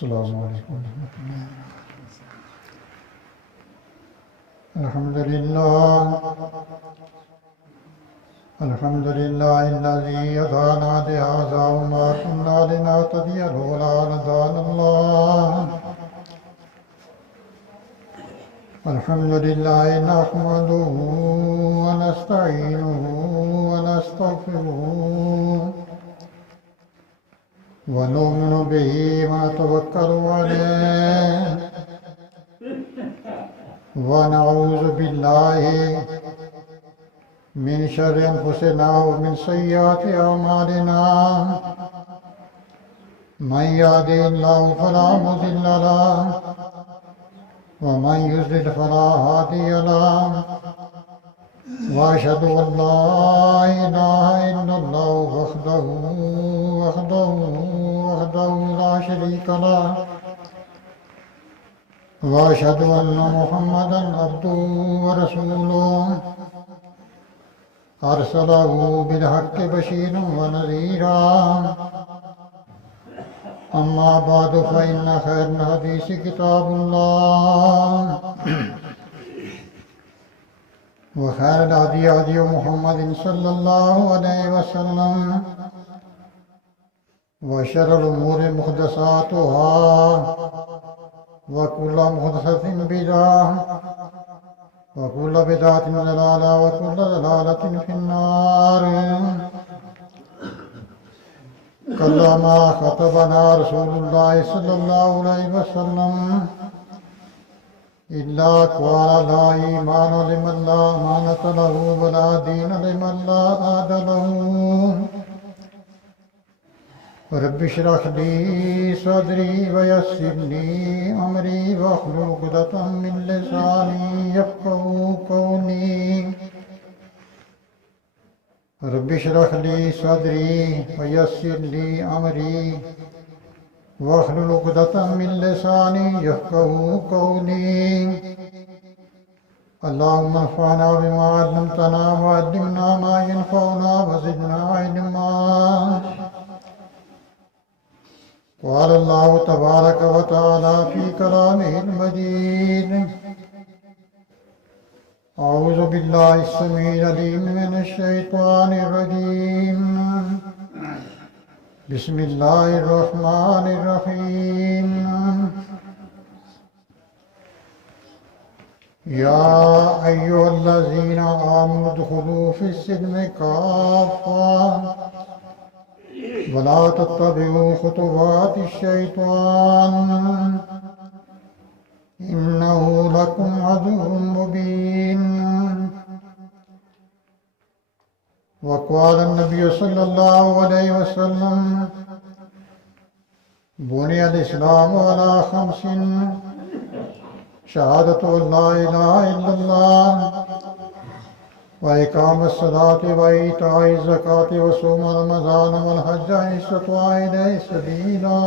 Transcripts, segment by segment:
السلام علیکم ورحمۃ اللہ۔ الحمد لله الذي هدانا لهذا وما كنا لنهتدي لولا أن هدانا الله. الحمد لله نحمده ونستعينه ونستغفره ونؤمن به ونتوكل عليه ونعوذ بالله من شر أنفسنا ومن سيئات أعمالنا. من يهده الله فلا مضل له ومن يضلل فلا هادي له. وأشهد أن لا إله إلا الله وحده لا شريك له. وأشهد أن محمدا عبده ورسوله أرسله بالحق بشيرا ونذيرا. أما بعد فإن خير الحديث كتاب الله وخير الهدي هدي محمد صلى الله عليه وسلم وشر الأمور محدثاتها وكل محدثة بدعة وكل بدعة ضلالة وكل ضلالة في النار. كلما خطبنا رسول الله صلى الله عليه وسلم إلا قال لا إيمان لمن لا أمانة له ولا دين لمن لا عهد له. رب اشرح لي صدري ويسر لي أمري واحلل عقدة من لساني يفقهوا قولي. رب اشرح لي صدري ويسر لي أمري واحلل عقدة من لساني يفقهوا قولي. اللهم انفعنا بما علمتنا وعلمنا ما ينفعنا وزدنا علما. قال الله تبارك وتعالى في كلامه المجيد: أعوذ بالله السميع العليم من الشيطان الرجيم. بسم الله الرحمن الرحيم. يا أيها الذين آمنوا ادخلوا في السلم كافة ولا تتبعوا خطوات الشيطان إنه لكم عدو مبين. وقال النبي صلى الله عليه وسلم: بني الإسلام على 5: شهادة أن لا إله إلا الله وإقام الصلاة وإيتاء الزكاة وصوم رمضان والحج إن استطاع إليه سبيلا.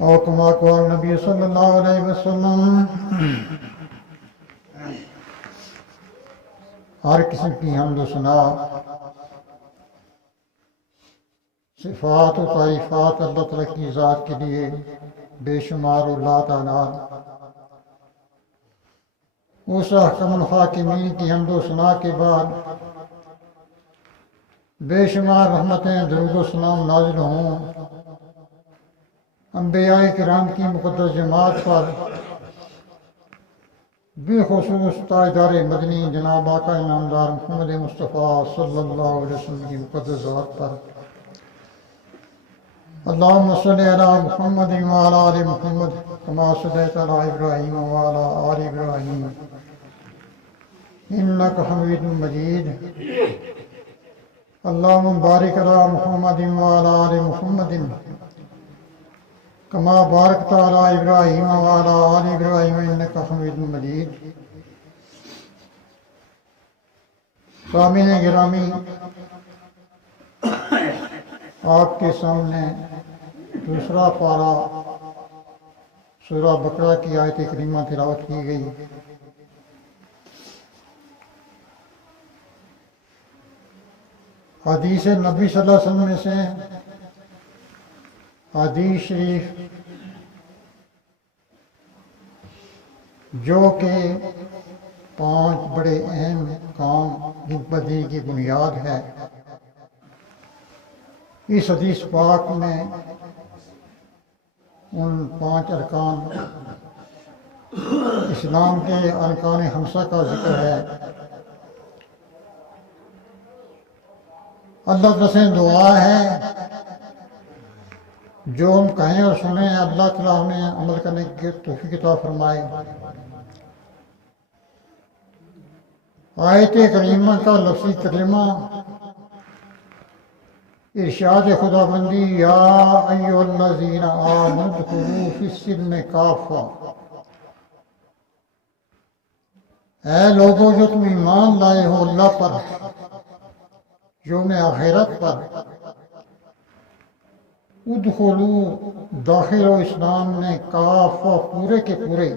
اور كما قال النبي صلى الله عليه وسلم: ہر قسم کی حمد و ثنا، صفات و تعریفات اللہ تعالیٰ کی ذات کے لیے بے شمار. اللہ تعالیٰ اس احکم الحاکمین کی حمد و ثنا کے بعد بے شمار رحمتیں درود و سلام نازل ہوں انبیاء کرام کی مقدس جماعت پر، بالخصوص تاجدار مدنی جناب آقا انعامدار محمد مصطفیٰ صلی اللہ علیہ وسلم کی مقدس ذات پر. اللہم صلی علی محمد وعلی آل محمد کما صلیت علی ابراہیم وعلی آل ابراہیم انک حمید مجید. اللہم بارک علی محمد وعلی آل محمد کما بارکت علی ابراہیم وعلی آل ابراہیم انک حمید مجید. سامعین گرامی، آپ کے سامنے دوسرا پارہ سورہ بقرہ کی آیت کریمہ تلاوت کی گئی. حدیث نبی صلی اللہ علیہ وسلم میں سے حدیث شریف جو کہ 5 بڑے اہم کام جن پر دین کی بنیاد ہے، اس حدیث پاک میں ان 5 ارکان اسلام کے ارکان خمسہ کا ذکر ہے۔ اللہ تعالیٰ سے دعا ہے جو ہم کہیں اور سنیں، اللہ تعالیٰ ہمیں عمل کرنے کی توفیق عطا فرمائے۔ آیت کریمہ کا لفظی ترجمہ ارشاد خدا بندی یا ایھا الذین آمنوا ادخلوا فی السلم کافہ، اے لوگوں جو تم ایمان لائے ہو اللہ پر، یوم آخرت پر، ادخلوا داخل ہو اسلام میں کافہ پورے کے پورے،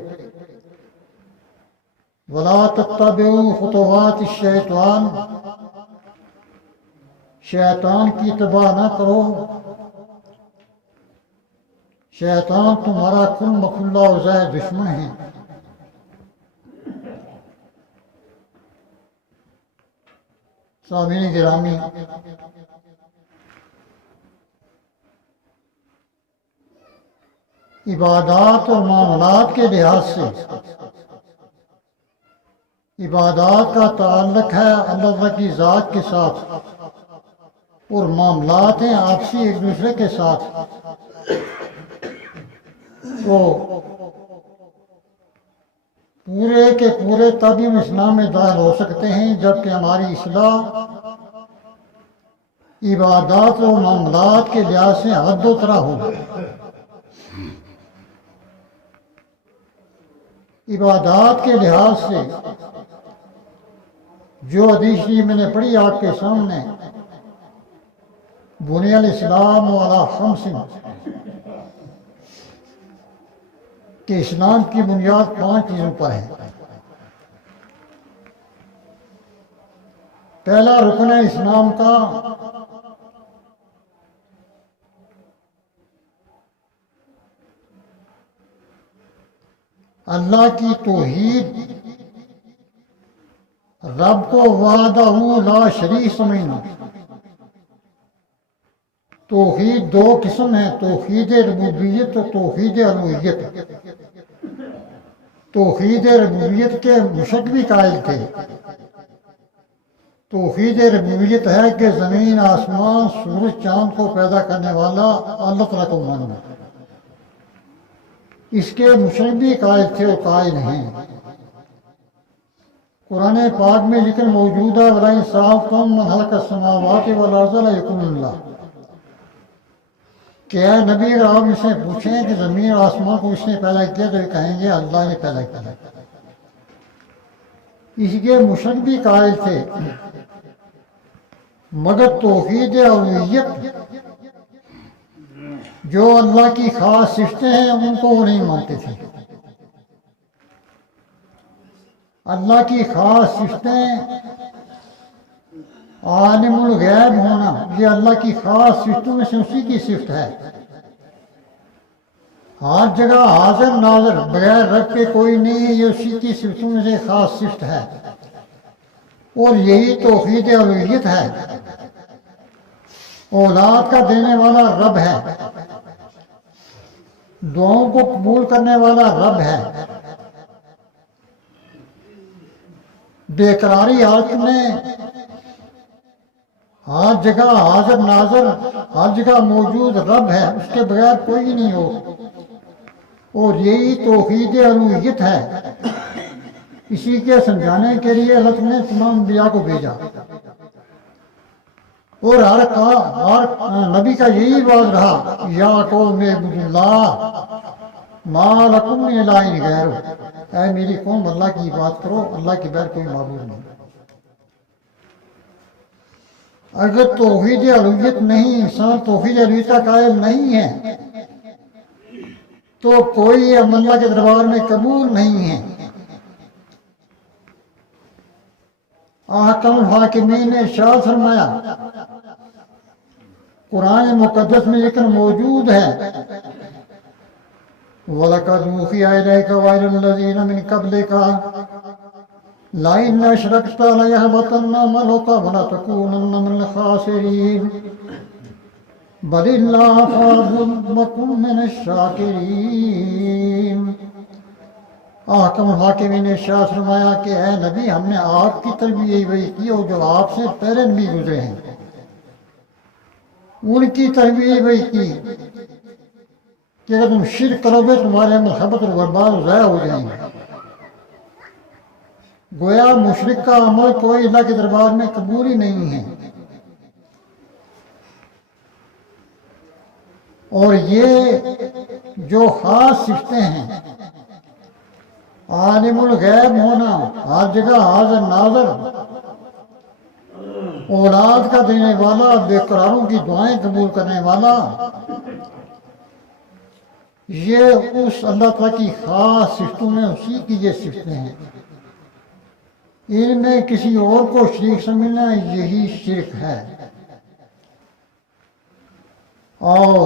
ولا تتبعوا خطوات الشیطان، شیطان کی اتباع نہ کرو، شیطان تمہارا کل مخلہ و زہ دشمن ہے۔ سامعین گرامی، عبادات اور معاملات کے لحاظ سے عبادات کا تعلق ہے اللہ تعالیٰ کی ذات کے ساتھ، اور معاملات ہیں آپسی ایک دوسرے کے ساتھ۔ تو پورے کے پورے تبھی ہم اسلام میں داخل ہو سکتے ہیں جبکہ ہماری اصلاح عبادات و معاملات کے لحاظ سے حد و طرح ہو۔ عبادات کے لحاظ سے جو حدیث میں نے پڑھی آپ کے سامنے، بنی الاسلام علی خمس، کہ اسلام کی بنیاد 5 چیزوں پر ہے۔ پہلا رکن ہے اسلام کا اللہ کی توحید، رب کو وحدہ لا شریک سمجھنا۔ توحید 2 قسم ہیں، توحید ربوبیت اور توحید الوہیت۔ توحید ربوبیت کے مشرک بھی قائل تھے۔ توحید ربوبیت ہے کہ زمین، آسمان، سورج، چاند کو پیدا کرنے والا اللہ تعالیٰ کو ماننا۔ اس کے مشرک بھی قائل تھے اور قائل ہیں۔ قرآن پاک میں ذکر موجود ہے وَلَئِن سَأَلْتَهُم مَّنْ خَلَقَ السَّمَاوَاتِ وَالْأَرْضَ لَيَقُولُنَّ اللَّهُ، کہ اے نبی اگر آپ ان سے پوچھیں کہ زمین اور آسمان کو اس نے پیدا کیا تو یہ کہیں گے اللہ نے پیدا کیا۔ اس کے مشرک بھی قائل تھے، مگر توحید الوہیت جو اللہ کی خاص صفتیں ہیں ان کو وہ نہیں مانتے تھے۔ اللہ کی خاص صفتیں، عالم الغیب ہونا، یہ اللہ کی خاص صفتوں میں سے اسی کی صفت ہے۔ ہر جگہ حاضر ناظر، بغیر رب کے کوئی نہیں ہے، یہ اسی کی صفتوں میں سے خاص صفت ہے، اور یہی توحید الوہیت ہے۔ اولاد کا دینے والا رب ہے، دعاؤں کو قبول کرنے والا رب ہے۔ بےقراری حالت میں ہر جگہ حاضر ناظر، ہر جگہ موجود رب ہے، اس کے بغیر کوئی نہیں ہو، اور یہی توحید الوہیت ہے۔ اسی کے سمجھانے کے لیے اللہ نے تمام انبیاء کو بھیجا، اور ہر نبی کا یہی باز رہا یا قوم اعبدوا اللہ ما لکم من الہ غیرہ، اے میری قوم اللہ کی عبادت کرو، اللہ کے بغیر کوئی معبود نہیں۔ اگر توحید الوہیت نہیں، انسان توحید الوہیت کا قائل نہیں ہے تو کوئی عمل اللہ کے دربار میں قبول نہیں ہے۔ احکم الحاکمین نے ارشاد فرمایا قرآن مقدس میں ذکر موجود ہے وَلَقَدْ أُوحِيَ إِلَيْكَ وَإِلَى الَّذِينَ مِن قَبْلِكَ لَئِنْ أَشْرَكْتَ لَيَحْبَطَنَّ عَمَلُكَ وَلَتَكُونَنَّ مِنَ الْخَاسِرِينَ بَلِ اللَّهَ فَاعْبُدْ وَكُن مِّنَ الشَّاكِرِينَ۔ حاکم الحاکمین نے ارشاد فرمایا کہ اے نبی، ہم نے آپ کی طرف بھی یہی وحی کی اور جو آپ سے پہلے بھی گزرے ہیں ان کی طرف بھی یہی وحی کی کہ اگر تم شرک کرو گے تمہارے عمل حبط اور برباد و ضائع ہو جائیں گے۔ گویا مشرک کا عمل کوئی اللہ کے دربار میں قبول ہی نہیں ہے، اور یہ جو خاص صفتیں ہیں، عالم الغیب ہونا، ہر جگہ حاضر ناظر، اولاد کا دینے والا، بے قراروں کی دعائیں قبول کرنے والا، یہ اس اللہ تعالیٰ کی خاص صفتوں میں اسی کی یہ صفتیں ہیں۔ ان میں کسی اور کو شریک سمجھنا یہی شرک ہے، اور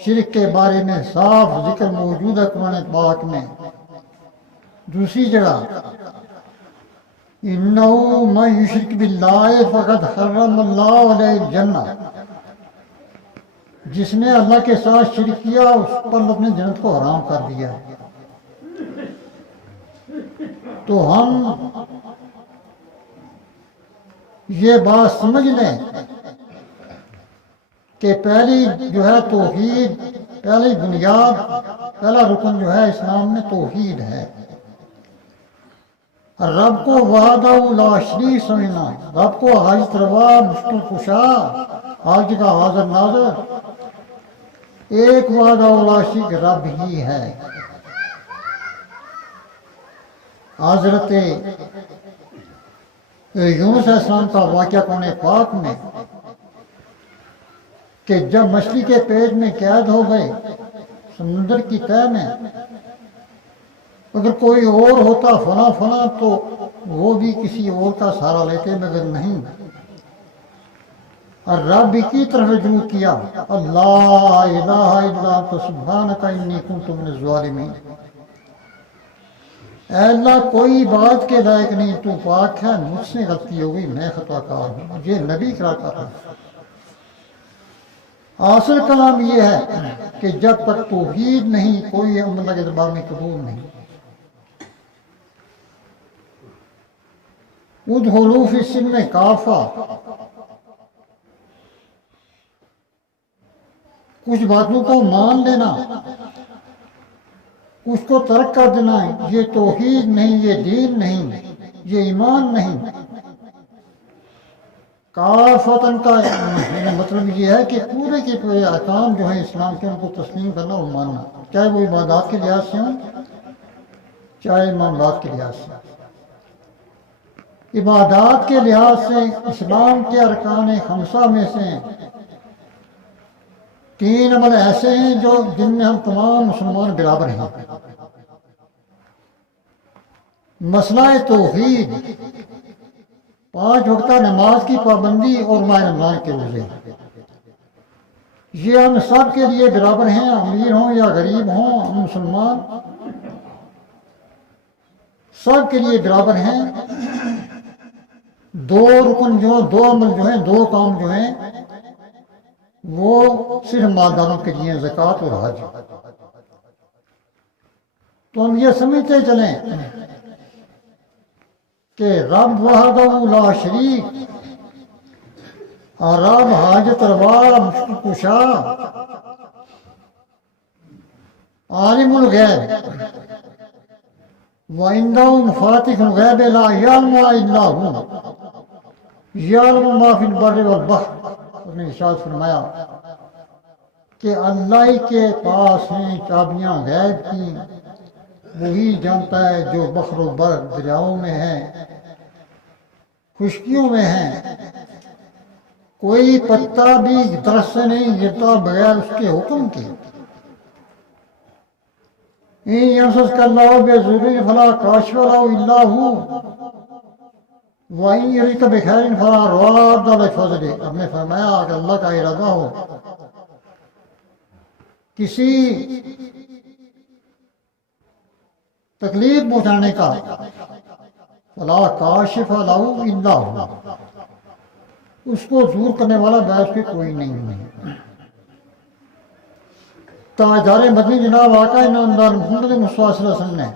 شرک کے بارے میں صاف ذکر موجود ہے قرآن پاک میں۔ دوسری جگہ اِنَّهُ مَن يُشْرِكْ بِاللَّهِ فَقَدْ حَرَّمَ اللَّهُ عَلَيْهِ الْجَنَّةَ، جس نے اللہ کے ساتھ شرک کیا اس پر اپنے جنت کو حرام کر دیا۔ تو ہم یہ بات سمجھ لیں کہ پہلی جو ہے توحید، پہلی بنیاد، پہلا رکن جو ہے اسلام میں توحید ہے۔ رب کو وحدہ لا شریک سمجھنا، رب کو حاجت روا، مشکل کشا، ہر جگہ حاضر ناظر، ایک وحدہ لا شریک رب ہی ہے۔ حضرت یونس علیہ السلام کا واقعہ قرآن پاک میں کہ جب مچھلی کے پیٹ میں قید ہو گئے سمندر کی تہہ میں، اگر کوئی اور ہوتا فلاں فلاں تو وہ بھی کسی اور کا سہارا لیتے، مگر نہیں، اور رب کی طرف رجوع کیا، اللہ الہ الا انت سبحانک انی کنت من الظالمین۔ اے اللہ کوئی بات کے لائق نہیں، تو پاک ہے، مجھ سے غلطی ہو گئی، میں خطا کار ہوں۔ یہ نبی کراتا تھا۔ اصل کلام یہ ہے کہ جب تک توحید نہیں کوئی عمل اللہ کے دربار میں قبول نہیں۔ ادخلوا فی السلم کافہ، کچھ باتوں کو مان لینا، اس کو ترک کر دینا، یہ توحید نہیں، یہ دین نہیں، یہ ایمان نہیں۔ کافتاً کا مطلب یہ ہے کہ پورے کے پورے احکام جو ہیں اسلام کے ان کو تسلیم کرنا اور ماننا، چاہے وہ عبادات کے لحاظ سے ہوں چاہے معاملات کے لحاظ سے۔ عبادات کے لحاظ سے اسلام کے ارکان خمسہ میں سے 3 عمل ایسے ہیں جو جن میں ہم تمام مسلمان برابر ہیں۔ مسئلہ توحید، 5 وقتہ نماز کی پابندی اور ماہ رمضان کے روزے، یہ ہم سب کے لیے برابر ہیں، امیر ہوں یا غریب ہوں، ہم مسلمان سب کے لیے برابر ہیں۔ 2 رکن جو 2 عمل جو ہیں، 2 کام جو ہیں وہ صرف مالداروں کے لیے، زکوٰۃ اور حج۔ تو ہم یہ سمجھتے چلیں کہ رب وحدہ لا شریک، اور رب حاجت روا، مشکل کشا، عالم الغیب، وعنده مفاتح الغیب لا یعلمها الا هو یعلم ما فی البر والبحر۔ اس نے ارشاد فرمایا کہ اللہ کے پاس ہیں چابیاں غیب کی، وہی جانتا ہے جو بحر و بر، دریاؤں میں ہے، خشکیوں میں ہے۔ کوئی پتا بھی درخت سے نہیں گرتا بغیر اس کے حکم کے۔ إن يمسسك الله بضر فلا كاشف له إلا هو وَإِن يُرِدْكَ بِخَيْرٍ فَلَا رَادَّ لِفَضْلِهِ۔ ہم نے فرمایا اگر اللہ کا ارادہ ہو کسی تکلیف پہنچانے کا، فَلَا كَاشِفَ لَهُ إِلَّا هُوَ، اس کو دور کرنے والا بیس کے کوئی نہیں ہے۔ تاجدار مدنی جناب آقا انعامدار محمد مصطفیٰ صلی اللہ علیہ وسلم نے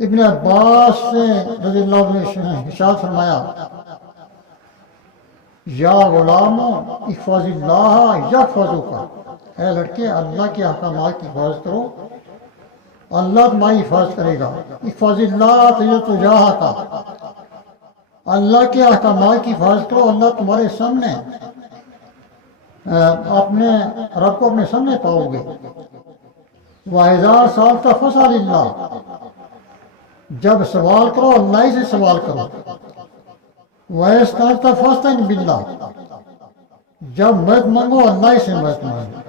ابن عباس سے رضی اللہ عنہ ارشاد فرمایا، یا غلام احفظ اللہ یحفظک، اے لڑکے اللہ کے احکامات کی حفاظت کرو، اللہ تمہاری حفاظت کرے گا۔ احفظ اللہ تجد تجاہک، اللہ کے احکامات کی حفاظت کرو، اللہ تمہارے سامنے اپنے رب کو اپنے سامنے پاؤ گے۔ وَإِذَا سَأَلْتَ فَاسْأَلِ اللَّهَ، جب سوال کرو اللہ ہی سے سوال کرو۔ وَإِسْتَعَنْتَ فَاسْتَعِنْ بِاللَّهِ، جب مدد مانگو اللہ ہی سے مدد مانگو۔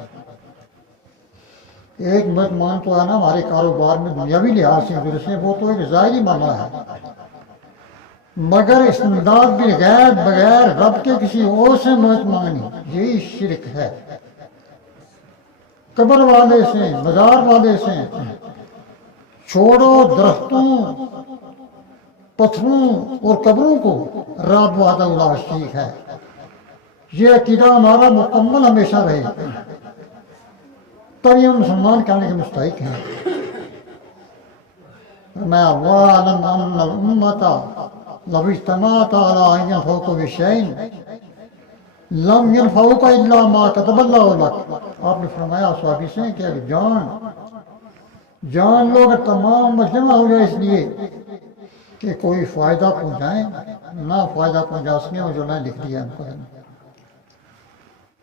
ایک مدد مانگ تو ہے نا ہمارے کاروبار میں دنیاوی لحاظ سے وہ تو ایک ظاہری معاملہ ہے، مگر استمداد بغیر رب کے کسی اور سے مدد مانگنی یہی شرک ہے۔ قبر والے سے، مزار والے سے چھوڑو، درختوں، پتھروں اور قبروں کو رب وحدہ لا شریک ہے۔ یہ عقیدہ ہمارا مکمل ہمیشہ رہے، تب ہم مسلمان کہنے کے مستحق ہیں۔ میں وَاعْلَمْ أَنَّ الْأُمَّةَ لَوِ اجْتَمَعَتْ عَلَىٰ أَن يَنفَعُوكَ بِشَيْءٍ لَمْ يَنفَعُوكَ إِلَّا مَا كَتَبَ اللَّهُ لَكَ۔ آپ نے فرمایا صحابی سے کہ جان لوگ تمام مجمع ہو جائے اس لیے کہ کوئی فائدہ پہنچائیں، نہ فائدہ پہنچا سکیں، اور جو میں لکھ دیا ہم کو،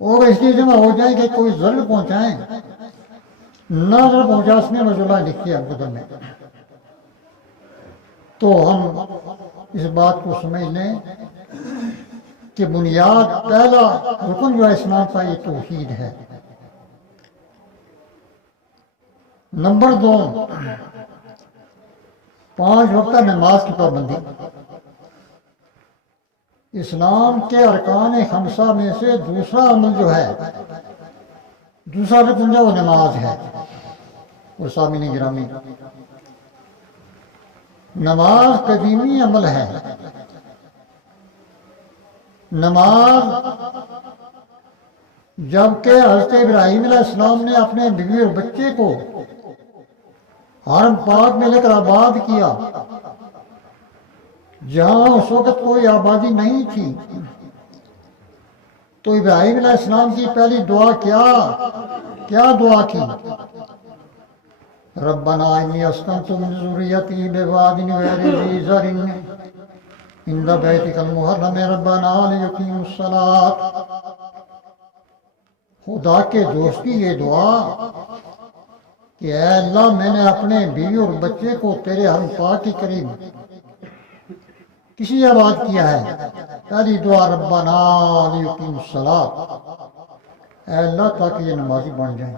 اور اس لیے جمع ہو جائیں کہ کوئی ضرر پہنچائیں، نہ ضرر پہنچا سکیں، اور جو میں لکھ دیا ہم کو میں۔ تو ہم اس بات کو سمجھ لیں کہ بنیاد پہلا رکن جو ہے اسلام کا یہ توحید ہے۔ نمبر 2، 5 وقتہ نماز کی پابندی۔ اسلام کے ارکان خمسہ میں سے دوسرا عمل جو ہے، دوسرا رکن جو وہ نماز ہے۔ اور سامعین گرامی، نماز قدیمی عمل ہے۔ نماز جبکہ حضرت ابراہیم علیہ السلام نے اپنے بیوی اور بچے کو حرم پاک میں لے کر آباد کیا، جہاں اس وقت کوئی آبادی نہیں تھی، تو ابراہیم علیہ السلام کی پہلی دعا کیا دعا کی؟ ربنا انی اسکنت من ذریتی بواد غیر ذی زرع عند بیتک المحرم ربنا لیقیموا الصلاۃ۔ خدا کے دوست کی یہ دعا کہ اے اللہ میں نے اپنے بیوی اور بچے کو تیرے حرم پاک کے قریب کسی آباد کیا ہے، پہلی دعا ربنا لیقیموا الصلاۃ، اے اللہ تاکہ یہ نمازی بن جائیں۔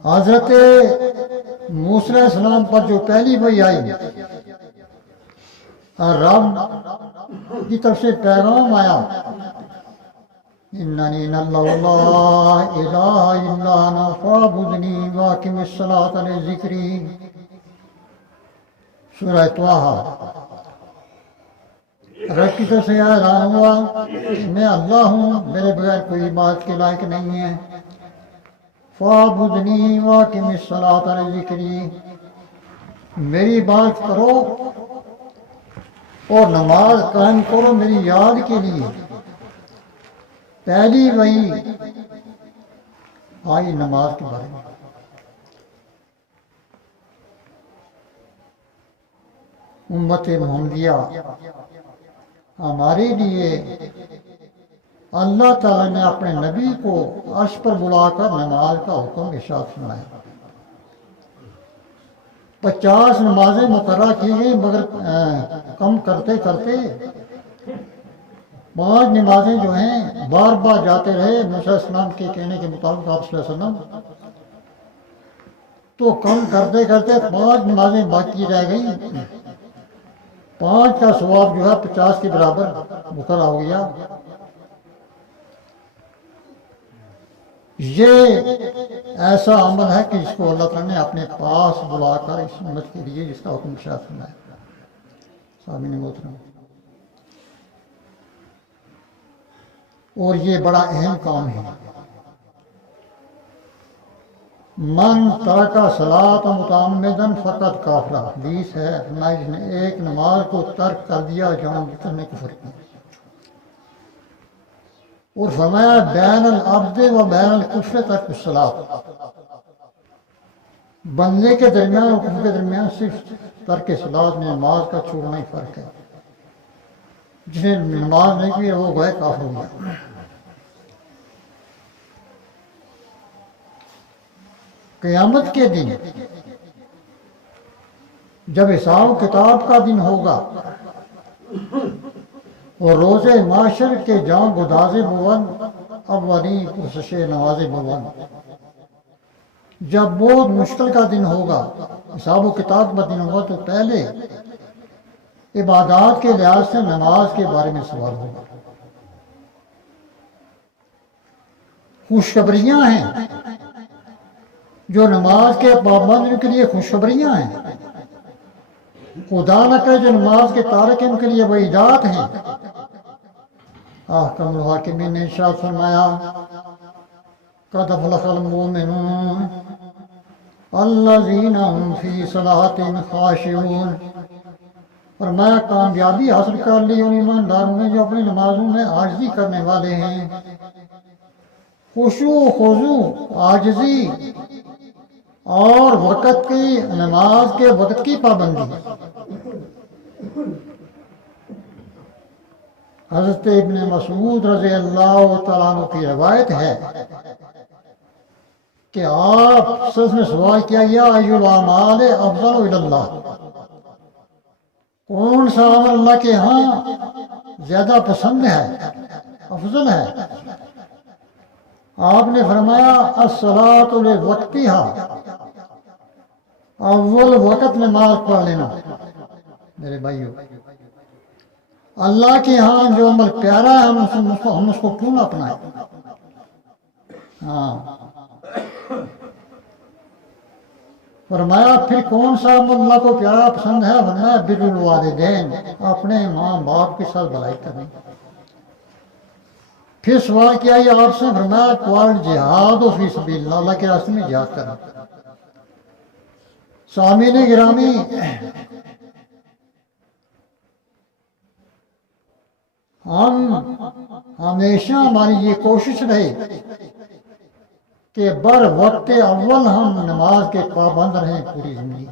حضرت موسیٰ علیہ السلام پر جو پہلی وحی آئی، رب کی طرف سے پیغام آیا، اننی لا الہ الا انا فاعبدنی واقم الصلاۃ لذکری، سورہ طٰہٰ۔ رب کی طرف سے اعلان ہوا کہ میں اللہ ہوں، میرے بغیر کوئی عبادت کے لائق نہیں ہے۔ فاعبدنی واقم الصلاۃ لذکری، میری عبادت کرو اور نماز قائم کرو میری یاد کے لیے۔ پہلی وحی آئی نماز کے بارے میں۔ امت محمدیہ ہمارے لیے اللہ تعالیٰ نے اپنے نبی کو عرش پر بلا کر نماز کا حکم ارشاد فرمایا۔ 50 نمازیں مقررہ کی گئی، مگر کم کرتے کرتے 5 نمازیں جو ہیں بار بار جاتے رہے۔ موسیٰ علیہ السلام کے کہنے کے مطابق آپ صلی اللہ علیہ وسلم تو کم کرتے کرتے 5 نمازیں باقی رہ گئیں۔ 5 کا ثواب جو ہے 50 کے برابر مقرر ہو گیا۔ یہ ایسا عمل ہے کہ جس کو اللہ تعالیٰ نے اپنے پاس بلا کر اس امت کے لیے جس کا حکم ارشاد فرمایا۔ سامعین محترم، اور یہ بڑا اہم کام ہے۔ من ترک صلاۃ متعمدن فقط کافر، حدیث ہے، جس نے ایک نماز کو ترک کر دیا جان بوجھ نے کفر کیا۔ اور فرمایا بین العبد و بین الکفر ترک الصلاۃ، بندے کے درمیان اور کفر کے درمیان صرف ترک صلاۃ میں نماز کا چھوڑنا ہی فرق ہے۔ جس نے نماز نہیں کی وہ گویا کافر ہو گیا۔ قیامت کے دن جب حساب کتاب کا دن ہوگا اور روز معاشر کے جاں گداز بون اولی پرسش نواز بون، جب بہت مشکل کا دن ہوگا، حساب و کتاب کا دن ہوگا، تو پہلے عبادات کے لحاظ سے نماز کے بارے میں سوال ہوگا۔ خوشخبریاں ہیں جو نماز کے پابند کے لیے خوشخبریاں ہیں، خدا نہ کرے جو نماز کے تارک ان کے لیے وعیدات ہیں۔ احکم الحاکمین نے ارشاد فرمایا قد افلح المؤمنون الذین هم فی صلاتهم خاشعون، فرمایا کامیابی حاصل کر لی ان ایمانداروں نے جو اپنی نمازوں میں عاجزی کرنے والے ہیں۔ خشوع خضوع عاجزی اور وقت کی، نماز کے وقت کی پابندی۔ حضرت ابن مسعود رضی اللہ تعالیٰ عنہ کی روایت ہے کہ آپ سب نے سوال کیا یا ایُّ الاعمال افضل الی اللہ، کون سا عمل اللہ کے ہاں زیادہ پسند ہے، افضل ہے؟ آپ نے فرمایا الصلاۃ لوقتہا، اول وقت نماز پڑھ لینا۔ میرے بھائیو، اللہ کے ہاں جو عمل پیارا ہے ہم اس کو کیوں نہ اپنائیں؟ ہاں، فرمایا پھر کون سا عمل اللہ کو پیارا پسند ہے؟ فرمایا بر الوالدین، اپنے ماں باپ کے ساتھ بھلائی کرنی۔ پھر سوال کیا یہ آپ سے؟ فرمایا قال جہاد فی سبیل اللہ، اللہ کے راستے میں جہاد کرنا۔ سامعین گرامی، ہم ہمیشہ ہماری یہ کوشش رہے کہ بر وقت اول ہم نماز کے پابند رہیں پوری زندگی۔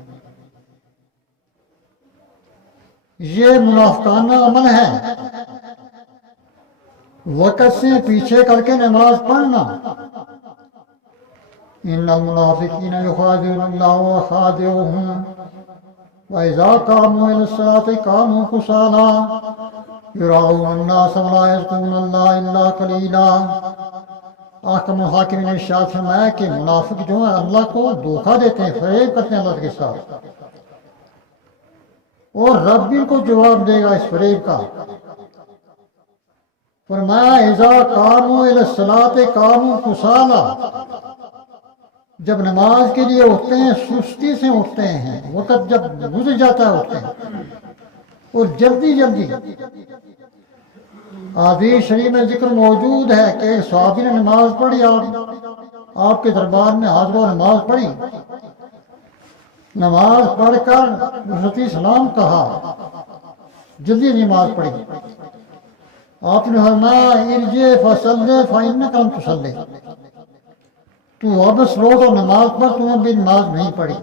یہ منافقانہ عمل ہے، وقت سے پیچھے کر کے نماز پڑھنا۔ ان المنافقین یخادعون اللہ وخادعهم وَإِذَا قَامُوا إِلَى الصَّلَاةِ قَامُوا كُسَالَىٰ يُرَاءُونَ النَّاسَ وَلَا يَذْكُرُونَ اللَّهَ إِلَّا قَلِيلًا۔ احکم الحاکمین نے ارشاد فرمایا کہ منافق جو ہیں اللہ کو دھوکہ دیتے ہیں، فریب کرتے ہیں اللہ کے ساتھ، اور رب بھی ان کو جواب دے گا اس فریب کا۔ فرمایا اذا قاموا الی الصلاۃ قاموا کسالىٰ، جب نماز کے لیے اٹھتے ہیں سستی سے اٹھتے ہیں، وقت جب گزر جاتا ہے اٹھتے ہیں، اور جلدی جلدی۔ حدیث شریف میں ذکر موجود ہے کہ ایک صحابی نے نماز پڑھی، آپ کے دربار میں حاضر ہو، نماز پڑھی، نماز پڑھ کر حضرت سلام کہا، جلدی نماز پڑھی۔ آپ نے فرمایا ارجع فصلی فإنک لم تصلی، تو واپس لوٹ اور نماز پڑھ، تمہیں بھی نماز نہیں پڑھی۔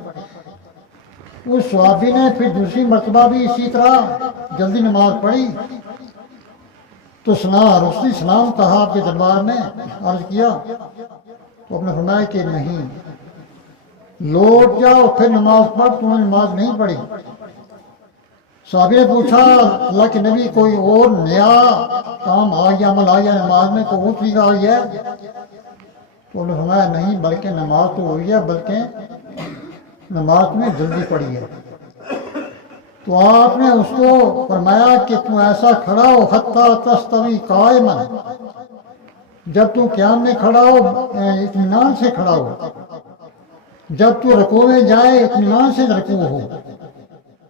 اس صحابی نے پھر دوسری مرتبہ بھی اسی طرح جلدی نماز پڑھی، تو رسول سلام کہا آپ کے دربار میں، عرض کیا، تو آپ نے فرمایا کہ نہیں، لوٹ جاؤ پھر نماز پڑھ، تمہیں نماز نہیں پڑھی۔ صحابی نے پوچھا اللہ کے نبی کوئی اور نیا کام آ گیا، عمل آ گیا نماز میں، کوئی اور طریقہ آ گیا؟ تو انہوں نے فرمایا نہیں، بلکہ نماز تو ہوئی ہے، بلکہ نماز میں جلدی پڑھی ہے۔ تو آپ نے اس کو فرمایا کہ تو ایسا کھڑا ہو حتی تستوی قائما، جب تو قیام میں کھڑا ہو اطمینان سے کھڑا ہو، جب تو رکوع میں جائے اطمینان سے رکوع ہو،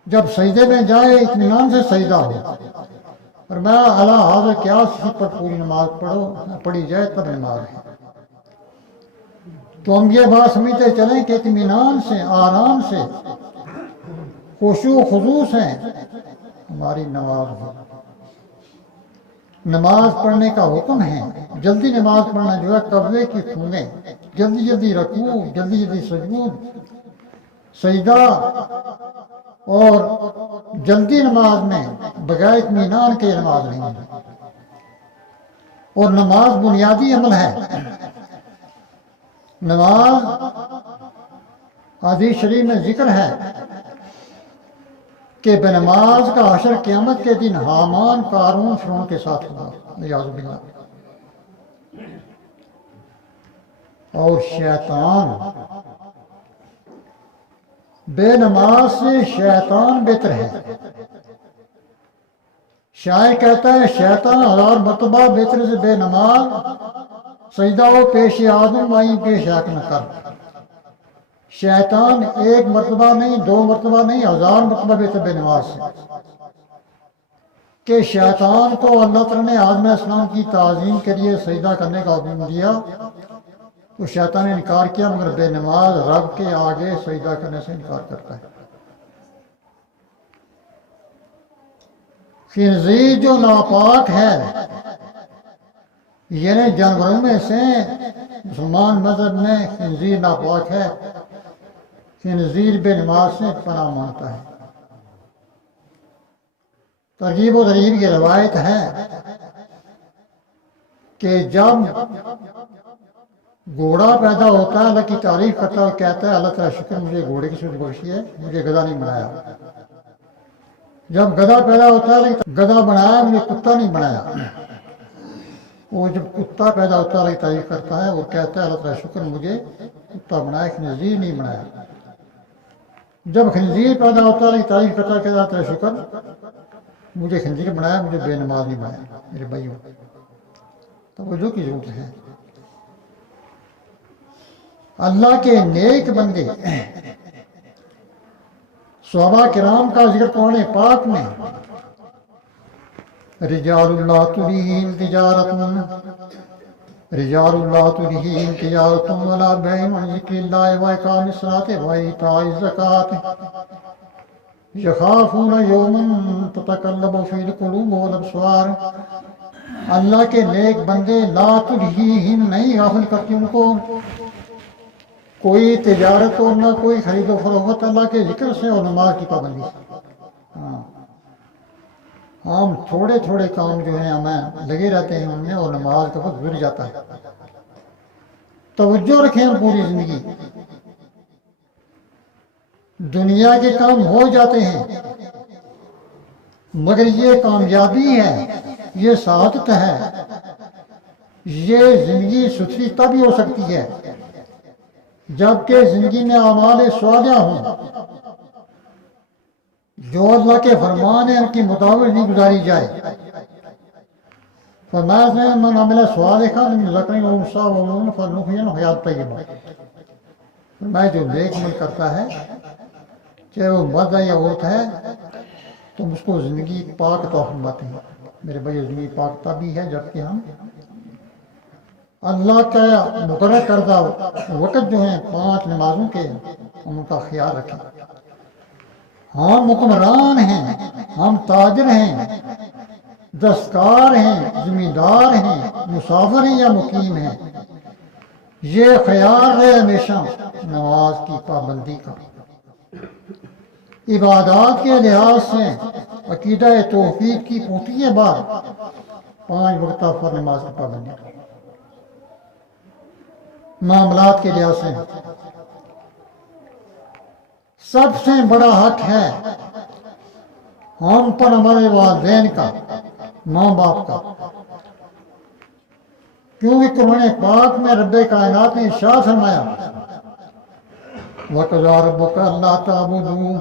جب سجدے میں جائے اطمینان سے سجدہ ہو۔ فرمایا اعلیٰ حاضر کیا اسی پر پوری نماز پڑھی جائے تب نماز ہے۔ تو ہم یہ بات سمجھتے چلیں کہ اطمینان سے، آرام سے، خشوع و خضوع سے ہماری نماز ہو۔ نماز پڑھنے کا حکم ہے، جلدی نماز پڑھنا جو ہے قبضے کی ٹھونگیں، جلدی جلدی رکوع، جلدی جلدی سجود، سجدہ، اور جلدی نماز میں بغیر اطمینان کے نماز نہیں ہے۔ اور نماز بنیادی عمل ہے۔ نماز حدیث شریف میں ذکر ہے کہ بے نماز کا حشر قیامت کے دن حامان، قارون، فرعون کے ساتھ ہوگا، نعوذ باللہ۔ اور شیطان، بے نماز سے شیطان بہتر ہے۔ شاعر کہتا ہے شیطان 1000 مرتبہ بہتر سے بے نماز، سجدہ و پیش آدم آئیں پیش حق نہ کر۔ شیطان ایک مرتبہ نہیں، 2 مرتبہ نہیں، 1000 مرتبہ بہتر بے نماز سے۔ کہ شیطان کو اللہ تعالیٰ نے آدم علیہ السلام کی تعظیم کے لیے سجدہ کرنے کا حکم دیا، تو شیطان نے انکار کیا، مگر بے نماز رب کے آگے سجدہ کرنے سے انکار کرتا ہے۔ خنزیر جو ناپاک ہے، یعنی جانوروں میں سے مسلمان مذہب میں خنزیر ناپاک ہے، خنزیر بے نماز سے پناہ مانگتا ہے۔ ترغیب و ترہیب کی روایت ہے کہ جب گھوڑا پیدا ہوتا ہے اللہ کی تعریف کرتا ہے، کہتا ہے اللہ تعالیٰ شکر مجھے گھوڑے کی صورت بخشی ہے، مجھے گدھا نہیں بنایا۔ جب گدھا پیدا ہوتا ہے گدھا بنایا، مجھے کتا نہیں بنایا۔ وہ جب کتا پیدا ہوتا ہے اللہ کی تعریف کرتا ہے اور کہتا ہے اللہ تعالیٰ شکر مجھے کتا بنایا، خنزیر نہیں بنایا۔ جب خنزیر پیدا ہوتا ہے اللہ کی تعریف کرتا ہے کہ اللہ تعالیٰ شکر مجھے خنزیر بنایا، مجھے بے نماز نہیں بنایا۔ میرے بھائیوں توجہ کی ضرورت ہے۔ اللہ کے نیک بندے، صحابہ کرام کا ذکر قرآن پاک میں رجال اللہ تلہیہم تجارت ولا بیع عن ذکر اللہ وإقام الصلاة وإیتاء الزکاة یخافون یوما تتقلب فیہ القلوب والابصار۔ اللہ کے نیک بندے لا تلہیہم نہیں غافل کرتی ان کو کوئی تجارت اور نہ کوئی خرید و فروخت اللہ کے ذکر سے اور نماز کی پابندی سے۔ ہم تھوڑے تھوڑے کام جو ہیں ہمیں لگے رہتے ہیں ان میں، اور نماز کا وقت گر جاتا ہے۔ توجہ رکھیں ہم پوری زندگی، دنیا کے کام ہو جاتے ہیں، مگر یہ کامیابی ہے، یہ سعادت ہے، یہ زندگی ستھری تب ہی ہو سکتی ہے جبکہ زندگی میں اعمال صالحہ ہوں، جو اللہ کے فرمان ہیں ان کی مطابق نہیں گزاری جائے۔ فرمایا من عمل صالحا من ذکر او انثی وهو فلنحیینہ حیاۃ طیبہ۔ فرمایا جو نیک عمل کرتا ہے چاہے وہ مرد ہے یا عورت ہے، تم اس کو زندگی پاک عطا فرماتے ہیں۔ میرے بھائی زندگی پاک تبھی ہے جبکہ ہم اللہ کا مقرر کردہ وقت جو ہیں 5 نمازوں کے ان کا خیال رکھیں۔ ہم حکمران ہیں، ہم تاجر ہیں، دستکار ہیں، زمیندار ہیں، مسافر ہیں یا مقیم ہیں، یہ خیال ہے ہمیشہ نماز کی پابندی کا۔ عبادات کے لحاظ سے عقیدہ توحید کی پوٹی ہے بات 5 وقتہ فرض نماز کی پابندی کا۔ معاملات کے لحاظ سے سب سے بڑا حق ہے ہم پر ہمارے والدین کا، ماں باپ کا، کیونکہ قرآن پاک میں رب کائنات نے ارشاد فرمایا وَقَضَىٰ رَبُّكَ أَلَّا تَعْبُدُوا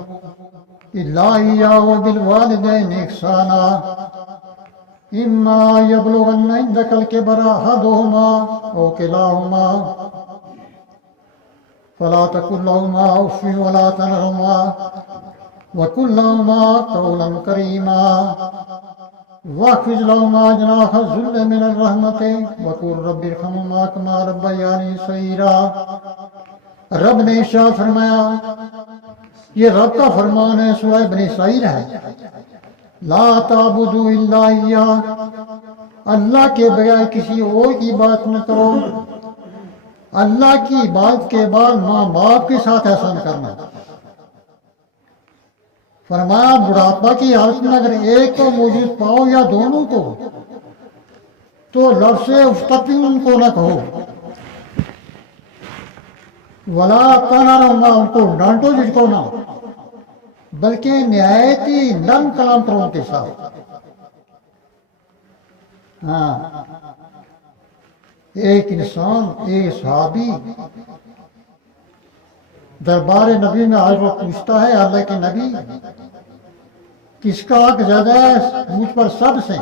إلا إياه وبالوالدين إحسانا إما يبلغن عندك الكبر أحدهما أو كلاهما فلا تقل لهما أف ولا تنهرهما وقل لهما قولا كريما واخفض لهما جناح الذل من الرحمة وقل رب ارحمهما كما ربياني صغيرا. رب نے ارشاد فرمایا، یہ رب کا فرمان ہے، سورہ بنی اسرائیل ہے، لا تعبدوا الا اياه، اللہ کے بغیر کسی اور کی بات نہ کرو. اللہ کی عبادت کے بعد ماں باپ کے ساتھ احسان کرنا. فرمایا بڑھاپا کی حالت میں اگر ایک کو موجود پاؤ یا دونوں کو تو لفظ افتقی ان کو نہ کہو، ولا تنہرہما، ان کو ڈانٹو جھٹکو نہ، بلکہ نہایت ہی نرم کلام کرو ان کے ساتھ. ہاں، ایک انسان، ایک صحابی دربار نبی میں آج وہ پوچھتا ہے، اللہ کے نبی کس کا حق زیادہ ہے مجھ پر سب سے؟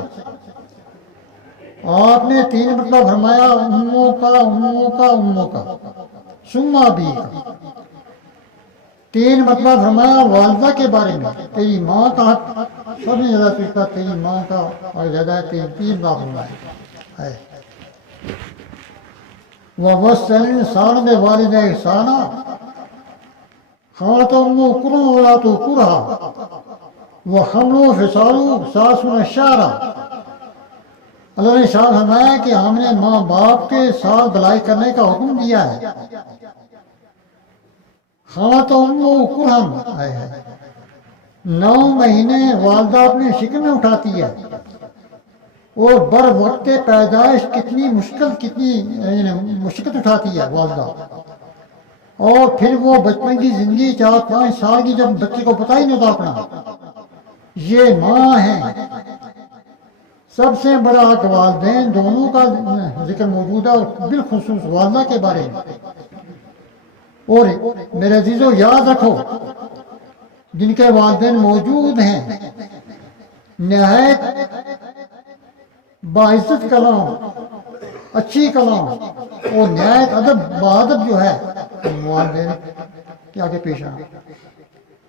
آپ نے 3 مرتبہ فرمایا، اموں کا اموں کا اموں کا ثم ابی کا. 3 مرتبہ فرمایا والدہ کے بارے میں، تیری ماں کا حق سب سے زیادہ پوچھتا، تیری ماں کا حق زیادہ ہے. 3 بار فرمایا ہے. وَوَصَّى الْإِنسَانَ بِوَالِدَيْهِ إِحْسَانًا حَمَلَتْهُ أُمُّهُ كُرْهًا وَوَضَعَتْهُ كُرْهًا وَحَمْلُهُ وَفِصَالُهُ 30 شهرًا. اللہ نے ارشاد فرمایا کہ ہم نے ماں باپ کے ساتھ بھلائی کرنے کا حکم دیا ہے. حَمَلَتْهُ أُمُّهُ كُرْهًا، 9 مہینے والدہ اپنے شکم میں اٹھاتی ہے، اور بر وقت پیدائش کتنی مشقت اٹھاتی ہے والدہ. اور پھر وہ بچپن کی زندگی 4-5 سال کی جب بچے کو پتہ ہی نہیں ہوتا اپنا، یہ ماں ہے. سب سے بڑا حق والدین دونوں کا ذکر موجود ہے، اور بالخصوص والدہ کے بارے میں. اور میرے عزیزو یاد رکھو، جن کے والدین موجود ہیں نہایت باعزت کلام، اچھی کلام اور نہایت ادب، با ادب جو ہے والدین کے آگے پیش آئے.